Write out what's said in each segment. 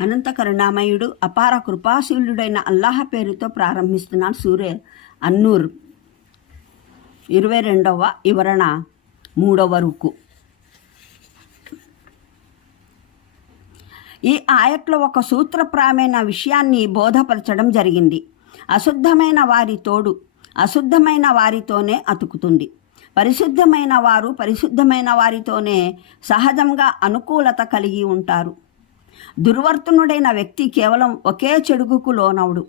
అనంత కరుణామయుడు అపార కృపాశీలుడైన అల్లాహ పేరుతో ప్రారంభిస్తున్నాను సూర్య అన్నూర్. ఇరవై రెండవ వివరణ మూడవ రుకు. ఈ ఆయట్లో ఒక సూత్రప్రాయమైన విషయాన్ని బోధపరచడం జరిగింది. అశుద్ధమైన వారి తోడు అశుద్ధమైన వారితోనే అతుకుతుంది. పరిశుద్ధమైన వారు పరిశుద్ధమైన వారితోనే సహజంగా అనుకూలత కలిగి ఉంటారు. దుర్వర్తనుడైన వ్యక్తి కేవలం ఒకే చెడుగుకు లోనవుడు.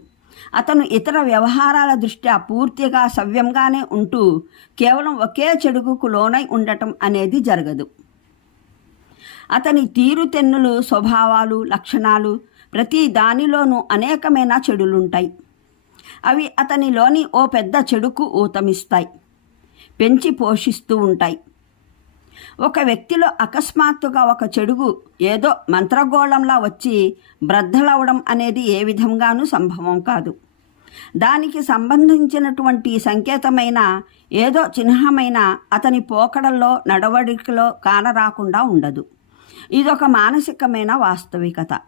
అతను ఇతర వ్యవహారాల దృష్ట్యా పూర్తిగా సవ్యంగానే ఉంటూ కేవలం ఒకే చెడుగుకు లోనై ఉండటం అనేది జరగదు. అతని తీరుతెన్నులు స్వభావాలు లక్షణాలు ప్రతి దానిలోనూ అనేకమైన చెడులుంటాయి. అవి అతనిలోని ఓ పెద్ద చెడుకు ఊతమిస్తాయి. పెంచి పోషిస్తూ ఉంటాయి. ఒక వ్యక్తిలో అకస్మాత్తుగా ఒక చెడుగు ఏదో మంత్రగోళంలా వచ్చి బ్రద్దలవడం అనేది ఏ విధంగానూ సంభవం కాదు. దానికి సంబంధించినటువంటి సంకేతమైన ఏదో చిహ్నమైన అతని పోకడల్లో నడవడికలో కానరాకుండా ఉండదు. ఇదొక మానసికమైన వాస్తవికత.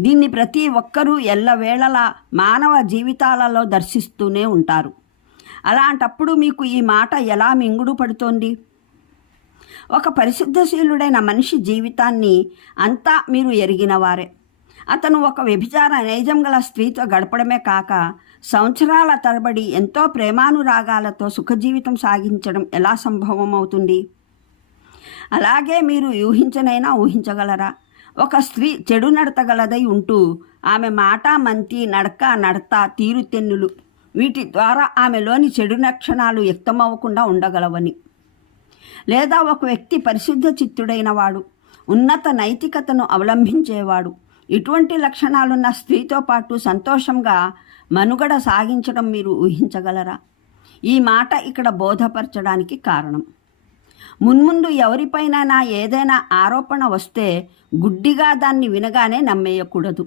దీన్ని ప్రతి ఒక్కరూ ఎల్లవేళలా మానవ జీవితాలలో దర్శిస్తూనే ఉంటారు. అలాంటప్పుడు మీకు ఈ మాట ఎలా మింగుడు పడుతోంది? ఒక పరిశుద్ధశీలుడైన మనిషి జీవితాన్ని అంతా మీరు ఎరిగినవారే అతను ఒక వ్యభిచార నైజం గల స్త్రీతో గడపడమే కాక సంవత్సరాల తరబడి ఎంతో ప్రేమానురాగాలతో సుఖజీవితం సాగించడం ఎలా సంభవం అవుతుంది అలాగే మీరు ఊహించనైనా ఊహించగలరా? ఒక స్త్రీ చెడు నడతగలదై ఉంటూ ఆమె మాట మంతి నడక నడత తీరుతెన్నులు వీటి ద్వారా ఆమెలోని చెడు లక్షణాలు వ్యక్తమవ్వకుండా ఉండగలవని. లేదా ఒక వ్యక్తి పరిశుద్ధ చిత్తుడైన వాడు ఉన్నత నైతికతను అవలంబించేవాడు. ఇటువంటి లక్షణాలున్న స్త్రీతో పాటు సంతోషంగా మనుగడ సాగించడం మీరు ఊహించగలరా? ఈ మాట ఇక్కడ బోధపరచడానికి కారణం. మున్ముందు ఎవరిపైనైనా ఏదైనా ఆరోపణ వస్తే గుడ్డిగా దాన్ని వినగానే నమ్మేయకూడదు.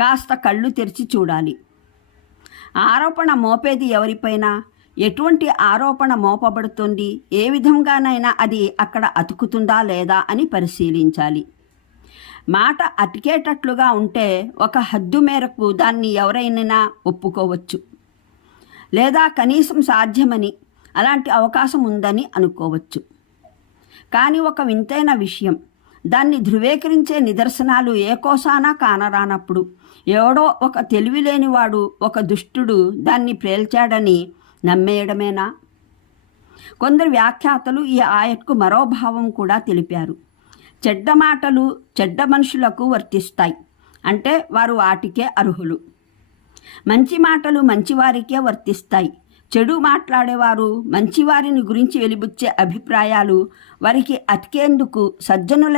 కాస్త కళ్ళు తెరిచి చూడాలి. ఆరోపణ మోపేది ఎవరిపైనా? ఎటువంటి ఆరోపణ మోపబడుతుంది? ఏ విధంగానైనా అది అక్కడ అతుకుతుందా లేదా అని పరిశీలించాలి. మాట అతికేటట్లుగా ఉంటే ఒక హద్దు మేరకు దాన్ని ఎవరైనా ఒప్పుకోవచ్చు. లేదా కనీసం సాధ్యమని అలాంటి అవకాశం ఉందని అనుకోవచ్చు. కానీ ఒక వింతైన విషయం. దాన్ని ధృవీకరించే నిదర్శనాలు ఏ కోసానా కానరానప్పుడు ఎవడో ఒక తెలివిలేనివాడు ఒక దుష్టుడు దాన్ని ప్రేల్చాడని నమ్మేయడమేనా? కొందరు వ్యాఖ్యాతలు ఈ ఆయట్కు మరో భావం కూడా తెలిపారు. చెడ్డ మాటలు చెడ్డ మనుషులకు వర్తిస్తాయి. అంటే వారు వాటికే అర్హులు. మంచి మాటలు మంచివారికే వర్తిస్తాయి. చెడు మాట్లాడేవారు మంచివారిని గురించి వెలిబుచ్చే అభిప్రాయాలు వారికి అతికేందుకు సజ్జనుల